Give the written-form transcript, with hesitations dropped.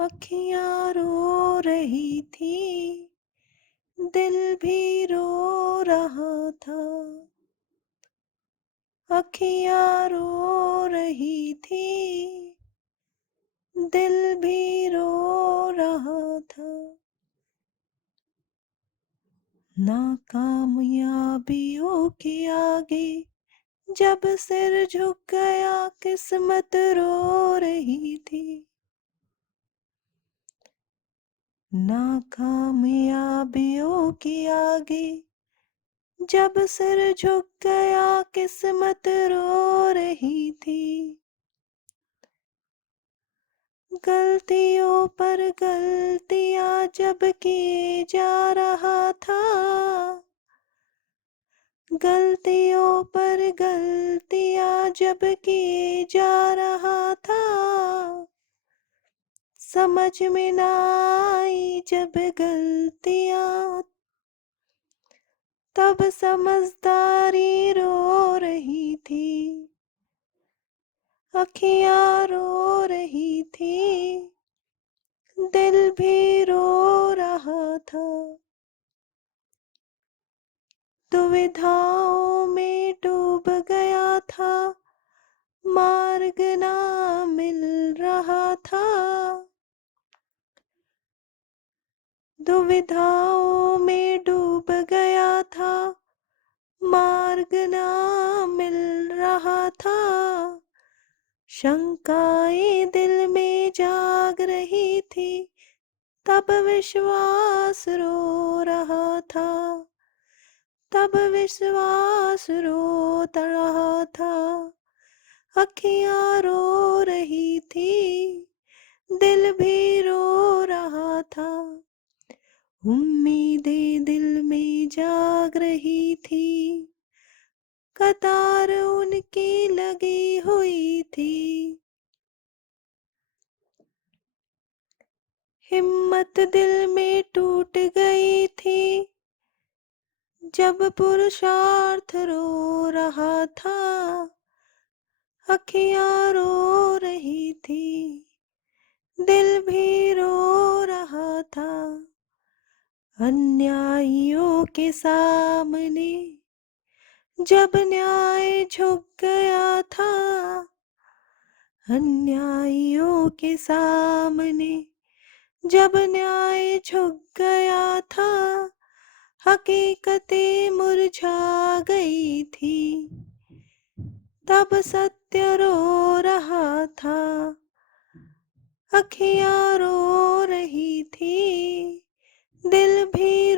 अखियाँ रो रही थी, दिल भी रो रहा था। अखियाँ रो रही थी, दिल भी रो रहा था। नाकामयाबियों के आगे जब सिर झुक गया, किस्मत रो रही थी। नाकामयाबियों के आगे जब सिर झुक गया, किस्मत रो रही थी। गलतियों पर गलतियां जब किए जा रहा था, गलतियों पर गलतियां जब किए जा रहा था। समझ में ना आई जब गलतियां, तब समझदारी रो रही थी। अखियाँ रो रही थी, दिल भी रो रहा था। दुविधाओं में डूब गया था, मार्ग ना मिल रहा था। दुविधाओं में डूब गया था, मार्ग ना मिल रहा था। शंकाएं दिल में जाग रही थी, तब विश्वास रो रहा था। तब विश्वास रो रहा था। अखियाँ रो रही थी, दिल भी रो रहा था। उम्मीदें दिल में जाग रही थी, कतार उनकी लगी हुई थी। हिम्मत दिल में टूट गई थी, जब पुरुषार्थ रो रहा था। अखियाँ रो रही थी, दिल भी रो रहा था। अन्यायियों के सामने जब न्याय झुक गया था, अन्यायियों के सामने जब न्याय झुक गया था। हकीकतें मुरझा गई थी, तब सत्य रो रहा था। अखियाँ रो रही थी, दिल भी